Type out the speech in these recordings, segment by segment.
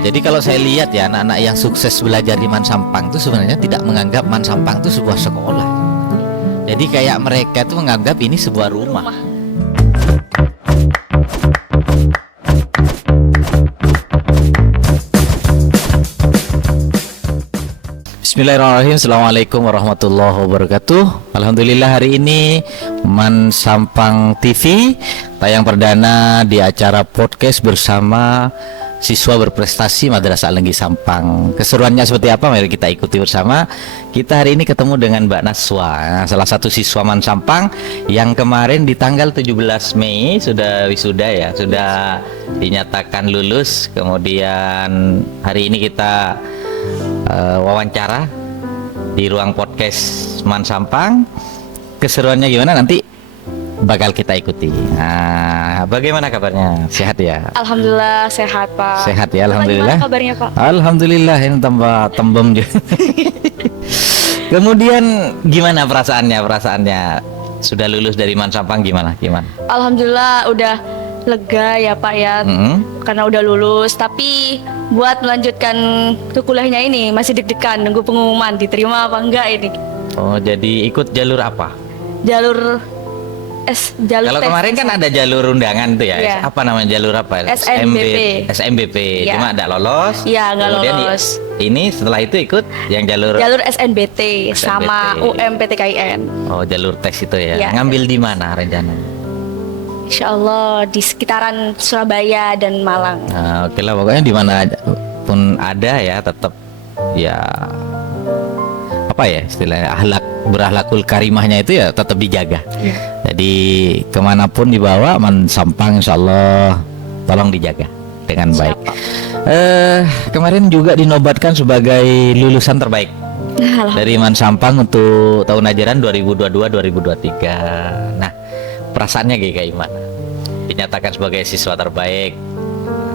Jadi kalau saya lihat ya anak-anak yang sukses belajar di Mansampang itu sebenarnya tidak menganggap Mansampang itu sebuah sekolah. Jadi kayak mereka itu menganggap ini sebuah rumah. Bismillahirrahmanirrahim. Assalamualaikum warahmatullahi wabarakatuh. Alhamdulillah hari ini Mansampang TV tayang perdana di acara podcast bersama siswa berprestasi Madrasah Al-Negeri Sampang. Keseruannya seperti apa? Mari kita ikuti bersama. Kita hari ini ketemu dengan Mbak Naswa, salah satu siswa Mansampang yang kemarin di tanggal 17 Mei sudah wisuda ya, sudah dinyatakan lulus. Kemudian hari ini kita wawancara di ruang podcast Mansampang. Keseruannya gimana nanti bakal kita ikuti. Nah, bagaimana kabarnya? Sehat ya? Alhamdulillah sehat Pak. Sehat ya, alhamdulillah. Gimana kabarnya Pak? Alhamdulillah, ini tambah tembem juga. Kemudian gimana perasaannya? Sudah lulus dari Mansampang gimana? Alhamdulillah udah lega ya Pak ya, karena udah lulus. Tapi buat melanjutkan ke kuliahnya ini masih deg-degan, nunggu pengumuman diterima apa enggak ini. Oh, jadi ikut jalur apa? Jalur Kalau tes. kemarin kan ada jalur undangan tuh ya, Iya. Apa namanya jalur apa? SNBP. SNBP. Iya. Cuma ada lolos. Iya, nggak Kemudian lolos. Ini setelah itu ikut yang jalur SNBT sama UMPTKIN. Oh, jalur tes itu ya. Iya. Ngambil di mana rencananya? Insya Allah di sekitaran Surabaya dan Malang. Nah, oke lah, pokoknya di mana pun ada ya, tetap ya apa ya istilahnya, berakhlakul karimahnya itu ya tetap dijaga. Jadi kemanapun dibawa Mansampang insya Allah tolong dijaga dengan baik. Kemarin juga dinobatkan sebagai lulusan terbaik dari Mansampang untuk tahun ajaran 2022-2023. Nah, perasaannya kayak gimana? Dinyatakan sebagai siswa terbaik.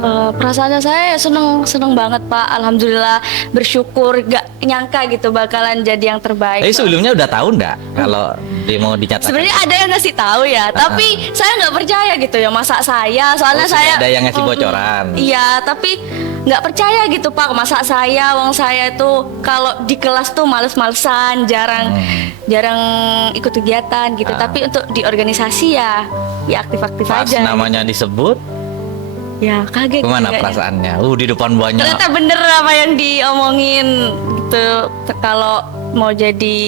Perasaannya saya seneng banget Pak. Alhamdulillah, bersyukur, gak nyangka gitu bakalan jadi yang terbaik. Tapi sebelumnya udah tahu nggak kalau dia mau dinyatakan? Sebenarnya ada yang ngasih tahu ya, tapi saya nggak percaya gitu ya, masa saya, soalnya sudah saya ada yang ngasih bocoran. Iya, tapi nggak percaya gitu Pak, masa saya, wong saya itu kalau di kelas tuh males-malesan, jarang ikut kegiatan gitu. Tapi untuk di organisasi ya aktif-aktif Pas aja. namanya disebut, Ya kaget. gimana kayaknya. perasaannya? Di depan banyak. Ternyata bener apa yang diomongin gitu, kalau mau jadi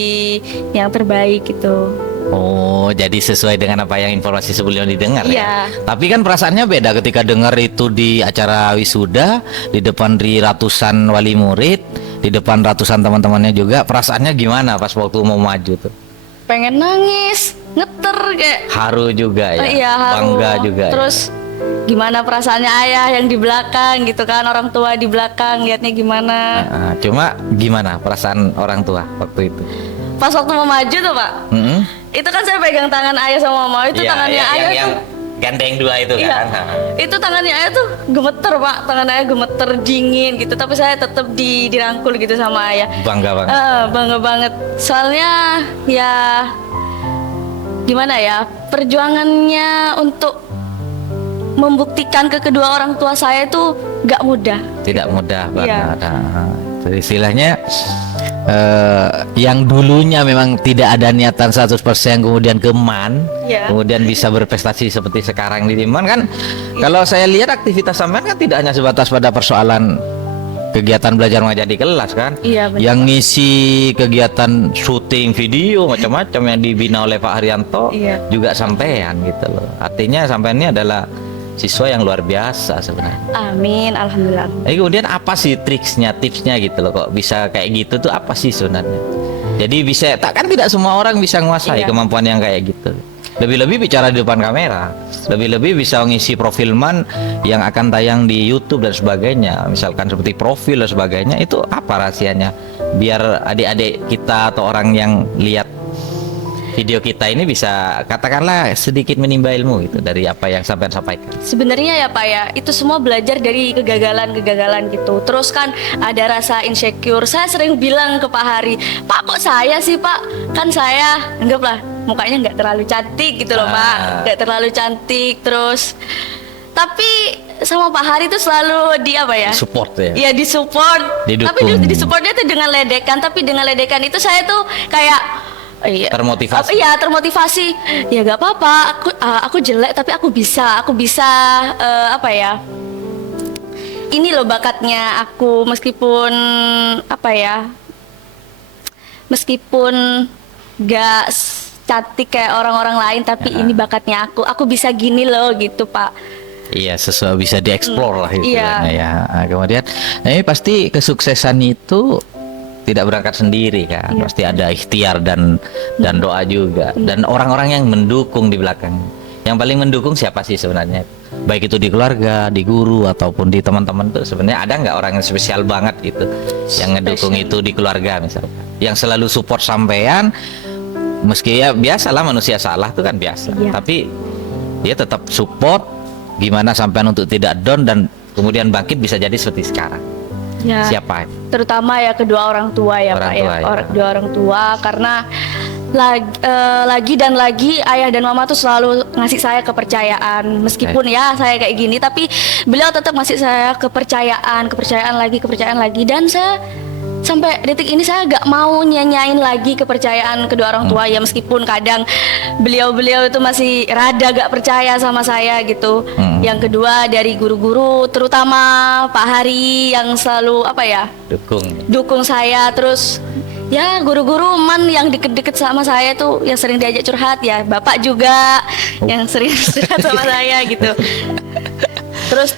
yang terbaik gitu. Oh, jadi sesuai dengan apa yang informasi sebelumnya didengar ya. Iya. Tapi kan perasaannya beda ketika dengar itu di acara wisuda, di depan ratusan wali murid, di depan ratusan teman-temannya juga. Perasaannya gimana pas waktu mau maju tuh? Pengen nangis, ngeter kayak. Haru juga ya. Iya, haru. Bangga juga. Terus gimana perasaannya ayah yang di belakang gitu kan, orang tua di belakang lihatnya gimana. Cuma gimana perasaan orang tua waktu itu? Pas waktu mau maju tuh Pak, itu kan saya pegang tangan ayah sama mama, itu Ya, tangannya ayah yang tuh gandeng dua itu iya, kan. itu tangannya ayah tuh gemeter Pak, tangan ayah gemeter, dingin gitu, tapi saya tetap dirangkul gitu sama ayah. Bangga banget. Bangga banget, soalnya ya gimana ya, perjuangannya untuk membuktikan ke kedua orang tua saya itu gak mudah. Tidak mudah Iya. banget. Jadi istilahnya yang dulunya memang tidak ada niatan 100% kemudian ke MAN, Iya. kemudian bisa berprestasi seperti sekarang di MAN kan. Kalau saya lihat aktivitas sampean kan tidak hanya sebatas pada persoalan kegiatan belajar mengajar di kelas kan. Iya, benar. Yang ngisi kegiatan syuting video macam-macam yang dibina oleh Pak Haryanto Iya. juga sampean gitu loh. Artinya sampean ini adalah siswa yang luar biasa sebenarnya. Amin, alhamdulillah. Kemudian apa sih tipsnya gitu loh, kok bisa kayak gitu tuh apa sih sebenarnya? Jadi bisa, tak kan tidak semua orang bisa menguasai Iya. kemampuan yang kayak gitu. Lebih-lebih bicara di depan kamera, lebih-lebih bisa mengisi profilman yang akan tayang di YouTube dan sebagainya. Misalkan seperti profil dan sebagainya, itu apa rahasianya? Biar adik-adik kita atau orang yang lihat video kita ini bisa katakanlah sedikit menimba ilmu gitu dari apa yang sampean sampaikan. Sebenarnya ya Pak ya, itu semua belajar dari kegagalan gitu. Terus kan ada rasa insecure. Saya sering bilang ke Pak Hari, Pak kok saya sih Pak? Kan saya anggaplah mukanya nggak terlalu cantik gitu loh Pak, nggak terlalu cantik. Terus tapi sama Pak Hari tuh selalu di apa ya? Support ya. Iya, disupport. Didukung. Tapi di supportnya tuh dengan ledekan, tapi dengan ledekan itu saya tuh kayak iya, Termotivasi. Iya, termotivasi. Ya gak apa-apa, aku jelek tapi aku bisa apa ya? Ini loh bakatnya aku, meskipun apa ya? Meskipun gak cantik kayak orang-orang lain, tapi ini bakatnya aku bisa gini loh gitu, Pak. Iya, sesuai bisa dieksplor lah istilahnya Iya. ya. Nah, kemudian ini pasti kesuksesan itu tidak berangkat sendiri kan. Iya. Pasti ada ikhtiar dan doa juga, dan orang-orang yang mendukung di belakang. Yang paling mendukung siapa sih sebenarnya? Baik itu di keluarga, di guru, ataupun di teman-teman tuh sebenarnya ada nggak orang yang spesial banget gitu yang ngedukung itu di keluarga misalkan, yang selalu support sampean, meski ya biasalah manusia salah tuh kan biasa, Iya. tapi dia tetap support gimana sampean untuk tidak down dan kemudian bangkit bisa jadi seperti sekarang. Ya. Siapa? Terutama ya kedua orang tua ya, Orang Pak tua, ya. ya. Kedua orang tua, karena lagi dan lagi ayah dan mama tuh selalu ngasih saya kepercayaan, meskipun ya saya kayak gini, tapi beliau tetap ngasih saya kepercayaan lagi, dan saya sampai detik ini saya gak mau nyanyain lagi kepercayaan kedua orang tua ya, meskipun kadang beliau itu masih rada gak percaya sama saya gitu. Yang kedua dari guru-guru, terutama Pak Hari yang selalu apa ya, dukung saya. Terus ya guru-guru yang deket-deket sama saya tuh yang sering diajak curhat, ya bapak juga yang sering curhat sama saya gitu. Terus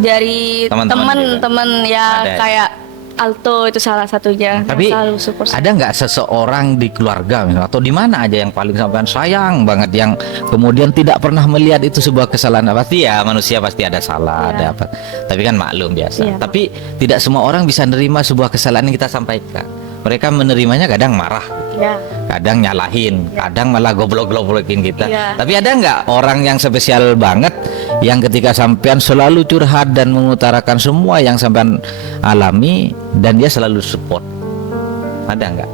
dari teman-teman ya ada. Kayak Alto itu salah satunya. Tapi yang selalu support saya. ada nggak seseorang di keluarga misalnya, atau di mana aja yang paling sampean sayang banget, yang kemudian tidak pernah melihat itu sebuah kesalahan? Pasti ya manusia pasti ada salah, ada apa. Tapi kan maklum biasa. Iya. Tapi tidak semua orang bisa menerima sebuah kesalahan yang kita sampaikan. Mereka menerimanya kadang marah, Ya. kadang nyalahin, kadang malah goblok-goblokin kita. Iya. Tapi ada nggak orang yang spesial banget yang ketika sampean selalu curhat dan mengutarakan semua yang sampean alami dan dia selalu support? Ada nggak?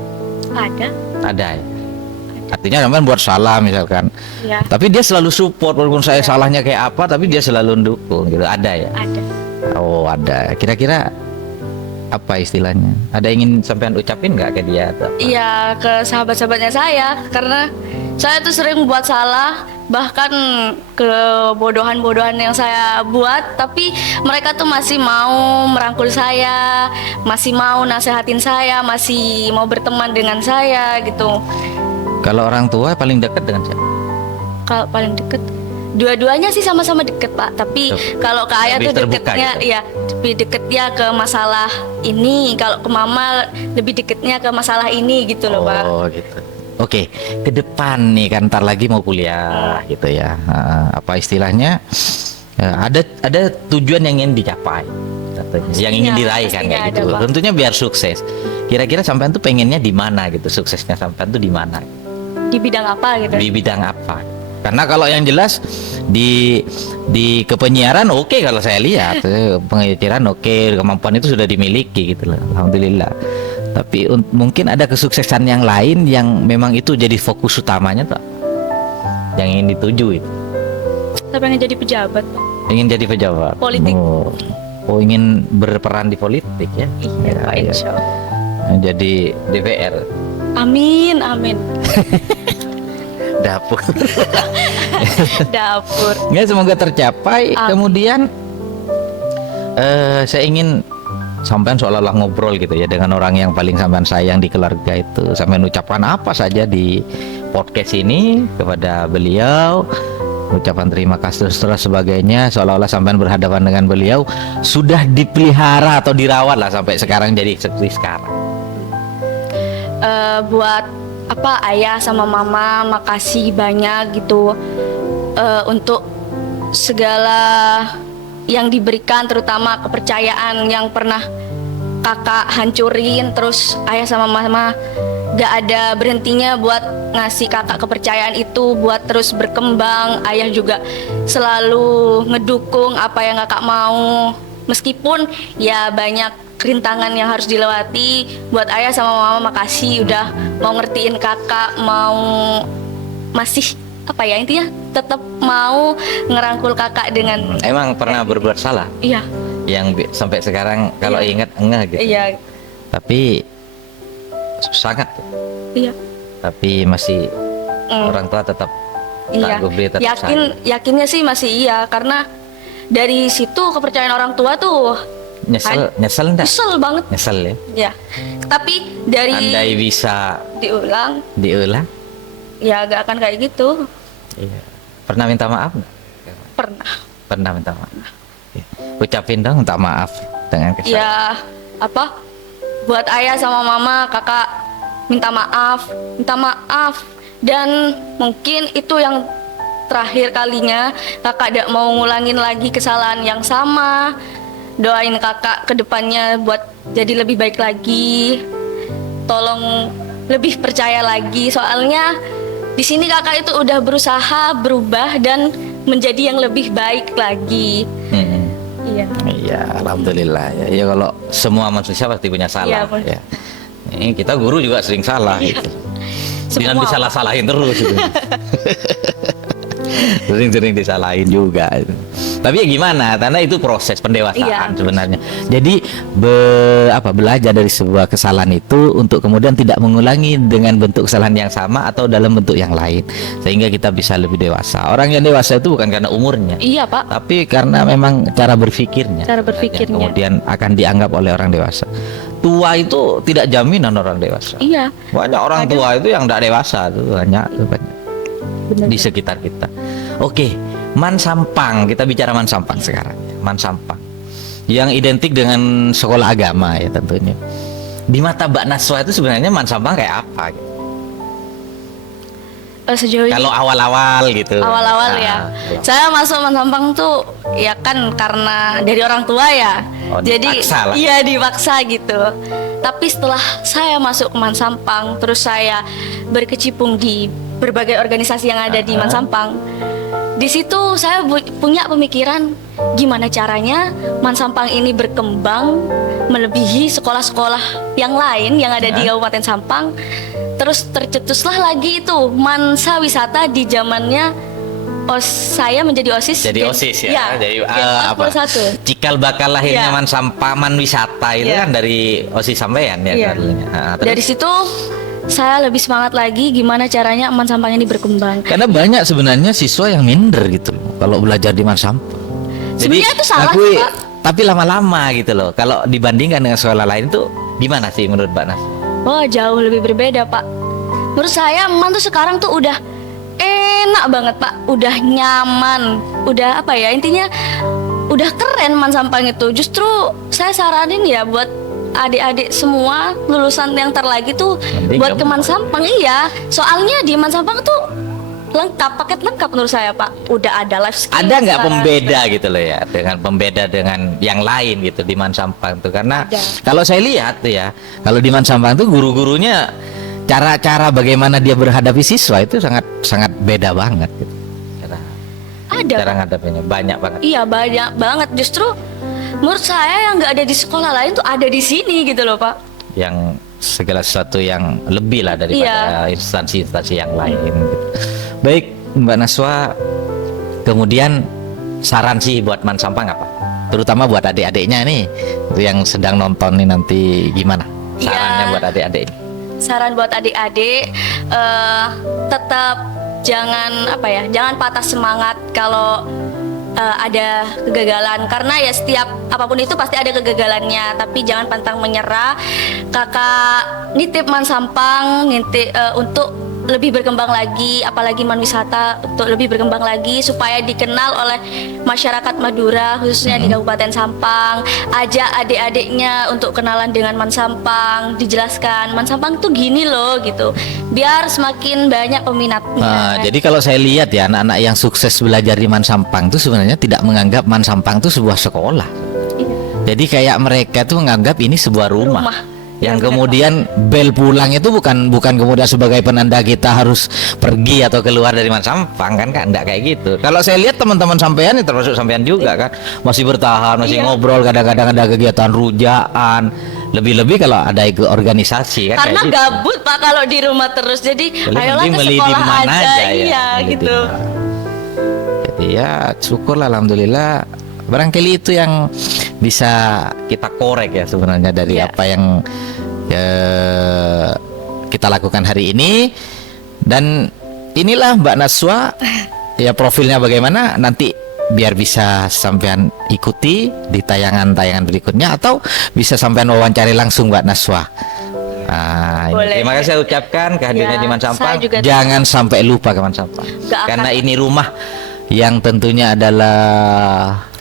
Ada. Ada ya. Artinya sampean buat salah misalkan, Ya. tapi dia selalu support walaupun saya salahnya kayak apa, tapi dia selalu dukung gitu. Ada ya? Ada. Oh ada. Kira-kira apa istilahnya? Ada ingin sampean ucapin nggak ke dia? Atau apa? Iya, ke sahabat-sahabatnya saya, karena saya tuh sering buat salah, bahkan kebodohan-bodohan yang saya buat, tapi mereka tuh masih mau merangkul saya, masih mau nasehatin saya, masih mau berteman dengan saya gitu. Kalau orang tua paling dekat dengan siapa? Kalau paling deket, dua-duanya sih sama-sama deket, Pak. Tapi kalau ke ayah Lebih tuh terbuka deketnya, gitu. ya lebih deketnya ke masalah ini. Kalau ke mama lebih deketnya ke masalah ini gitu loh, Pak. Oh gitu. Oke, ke depan nih kan ntar lagi mau kuliah gitu ya. Apa istilahnya? Ada tujuan yang ingin dicapai, katanya. Yang ingin diraih kan pastinya kayak gitu. ada, Pak. Tentunya biar sukses. Kira-kira sampean tuh pengennya di mana gitu? Suksesnya sampean tuh di mana? Di bidang apa gitu? Di bidang apa? Karena kalau yang jelas di kepenyiaran oke, kalau saya lihat penyiaran oke, kemampuan itu sudah dimiliki gitu loh, alhamdulillah. Tapi mungkin ada kesuksesan yang lain yang memang itu jadi fokus utamanya tuh, yang ingin dituju itu. Saya pengen jadi pejabat, Pak. Ingin jadi pejabat. Politik. Oh ingin berperan di politik ya? Iya, Pak, Ya. insya Allah. Jadi DPR. Amin, amin. Dapur. Dapur. Ya semoga tercapai. Amin. Kemudian saya ingin sampean seolah-olah ngobrol gitu ya dengan orang yang paling sampean sayang di keluarga itu. Sampean ucapkan apa saja di podcast ini kepada beliau, ucapan terima kasih terus sebagainya, seolah-olah sampean berhadapan dengan beliau, sudah dipelihara atau dirawat lah sampai sekarang jadi seperti sekarang. Buat apa ayah sama mama, makasih banyak gitu untuk segala yang diberikan, terutama kepercayaan yang pernah kakak hancurin. Terus ayah sama mama gak ada berhentinya buat ngasih kakak kepercayaan itu buat terus berkembang. Ayah juga selalu ngedukung apa yang kakak mau, meskipun ya banyak rintangan yang harus dilewati. Buat ayah sama mama makasih udah mau ngertiin kakak, mau masih apa ya, intinya tetap mau ngerangkul kakak dengan Emang pernah berbuat salah iya, yang sampai sekarang kalau Iya. ingat enggak gitu. iya, Tapi sangat, iya. tapi masih Mm. orang tua tetap Iya, tak gubri, tetap yakinnya sih masih iya, karena dari situ kepercayaan orang tua tuh nyesel enggak? nyesel banget Nyesel ya. ya. Tapi dari Andai bisa diulang ya gak akan kayak gitu. iya. Pernah minta maaf nggak? Pernah Pernah minta maaf. Ya. Ucapin dong minta maaf dengan kesalahan. ya, apa, buat ayah sama mama, kakak minta maaf, dan mungkin itu yang terakhir kalinya kakak tidak mau ngulangin lagi kesalahan yang sama. Doain kakak ke depannya buat jadi lebih baik lagi, tolong lebih percaya lagi, soalnya di sini kakak itu udah berusaha berubah dan menjadi yang lebih baik lagi. Mm-mm. Iya. Iya, alhamdulillah ya. Ya kalau semua manusia pasti punya salah. Iya, Ya. Ini kita guru juga sering salah Iya. gitu. Semua. Dan disalah-salahin terus gitu. Sering-sering disalahin juga itu. Tapi ya gimana? Karena itu proses pendewasaan Iya. sebenarnya. Jadi belajar dari sebuah kesalahan itu untuk kemudian tidak mengulangi dengan bentuk kesalahan yang sama atau dalam bentuk yang lain, sehingga kita bisa lebih dewasa. Orang yang dewasa itu bukan karena umurnya, Iya pak. tapi karena memang cara berpikirnya. Cara berpikirnya. Yang kemudian akan dianggap oleh orang dewasa. Tua itu tidak jaminan orang dewasa. Iya. Banyak orang Ada. tua itu yang tidak dewasa tuh banyak Benar. di sekitar kita. Oke, Man Sampang, kita bicara Man Sampang sekarang. Man Sampang yang identik dengan sekolah agama ya tentunya. Di mata Mbak Naswa itu sebenarnya Man Sampang kayak apa? Gitu? Sejauh ini Kalau awal-awal gitu. awal-awal Nah, ya, kalau- saya masuk Masampang tuh ya kan karena dari orang tua ya. Oh, Jadi dipaksa lah. iya dipaksa gitu. Tapi setelah saya masuk ke Mansampang, terus saya berkecimpung di berbagai organisasi yang ada di Mansampang. Di situ saya punya pemikiran gimana caranya Mansampang ini berkembang melebihi sekolah-sekolah yang lain yang ada di Kabupaten Sampang. Terus tercetuslah lagi itu Mansa Wisata di zamannya saya menjadi OSIS. Jadi OSIS ya. Jadi Gen 41. Cikal bakal lahirnya Iya. Man Sampang, Man Wisata itu Iya. kan dari OSIS sampean ya. Iya. dulunya. Nah, terus- Dari situ saya lebih semangat lagi gimana caranya Mansampang ini berkembang. Karena banyak sebenarnya siswa yang minder gitu loh kalau belajar di Man Sampang. Sebenarnya itu salah, akui, Pak. tapi lama-lama gitu loh. Kalau dibandingkan dengan sekolah lain tuh gimana sih menurut Mbak Nas? Wah jauh lebih berbeda pak. Menurut saya Man tuh sekarang tuh udah enak banget pak, udah nyaman, udah apa ya, intinya udah keren Mansampang itu. Justru saya saranin ya buat adik-adik semua lulusan yang lagi tuh Mending buat kamu- ke Mansampang. Iya, soalnya di Mansampang tuh lengkap, paket lengkap menurut saya pak. Udah ada life skill. Ada nggak sekarang. pembeda gitu loh ya, dengan pembeda dengan yang lain gitu di Man Sampang tuh? Karena Ada. kalau saya lihat tuh ya, kalau di Man Sampang tuh guru-gurunya cara-cara bagaimana dia berhadapi siswa itu sangat beda banget gitu. Ada. Cara ngadepinnya banyak banget. Iya banyak banget. Justru menurut saya yang nggak ada di sekolah lain tuh ada di sini gitu loh pak. Yang segala sesuatu yang lebih lah daripada instansi-instansi yang lain gitu. Baik Mbak Naswa, kemudian saran sih buat Man Sampang apa? Terutama buat adik-adiknya nih yang sedang nonton nih nanti gimana? Sarannya Iya. buat adik-adik. Saran buat adik-adik, tetap jangan patah semangat kalau ada kegagalan, karena ya setiap apapun itu pasti ada kegagalannya, tapi jangan pantang menyerah. Kakak nitip Man Sampang untuk lebih berkembang lagi, apalagi Man Wisata untuk lebih berkembang lagi supaya dikenal oleh masyarakat Madura khususnya di Kabupaten Sampang. Ajak adik-adiknya untuk kenalan dengan Man Sampang, dijelaskan Man Sampang tuh gini loh gitu, biar semakin banyak peminatnya. Nah, jadi kalau saya lihat ya anak-anak yang sukses belajar di Man Sampang itu sebenarnya tidak menganggap Man Sampang itu sebuah sekolah. Jadi kayak mereka tuh menganggap ini sebuah rumah. Yang kemudian bel pulang itu bukan kemudian sebagai penanda kita harus pergi atau keluar dari Man Sampang kan enggak kayak gitu. Kalau saya lihat teman-teman sampean termasuk sampean juga kan masih bertahan, masih Iya. ngobrol, kadang-kadang ada kegiatan rujaan. Lebih-lebih kalau ada ikut organisasi kan. Karena kayak gitu. gabut Pak kalau di rumah terus. Jadi ayolah Mending ke beli di sekolah mana aja, aja ya, iya beli di gitu. mana. Jadi ya syukurlah alhamdulillah. Barangkali itu yang bisa kita korek ya sebenarnya dari Iya. apa yang kita lakukan hari ini. Dan inilah Mbak Naswa, ya profilnya bagaimana nanti biar bisa sampean ikuti di tayangan-tayangan berikutnya, atau bisa sampean wawancari langsung Mbak Naswa. Nah, ini. Boleh. Terima kasih saya ucapkan kehadirannya Ya, di Man Sampang. saya juga Jangan sampai lupa ke Man Sampang. Nggak akan. Karena ini rumah yang tentunya adalah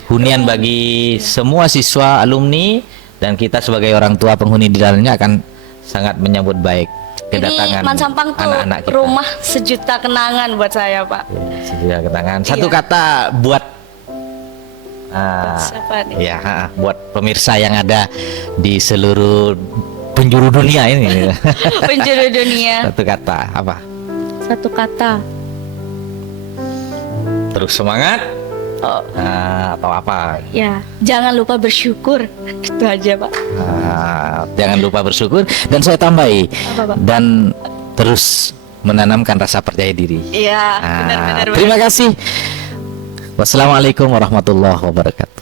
hunian bagi semua siswa alumni, dan kita sebagai orang tua penghuni di dalamnya akan sangat menyambut baik kedatangan Ini Man Sampang tuh anak-anak kita. rumah sejuta kenangan buat saya Pak. Sejuta kenangan. Satu Iya. kata buat Siapa nih? ya, buat pemirsa yang ada di seluruh penjuru dunia ini. Penjuru dunia. Satu kata apa? Satu kata. Terus semangat. Oh, Atau apa? ya, jangan lupa bersyukur. Itu aja Pak. Jangan lupa bersyukur, dan saya tambahi, Apa, Pak? dan terus menanamkan rasa percaya diri. Iya, benar-benar. Terima kasih. Wassalamualaikum warahmatullahi wabarakatuh.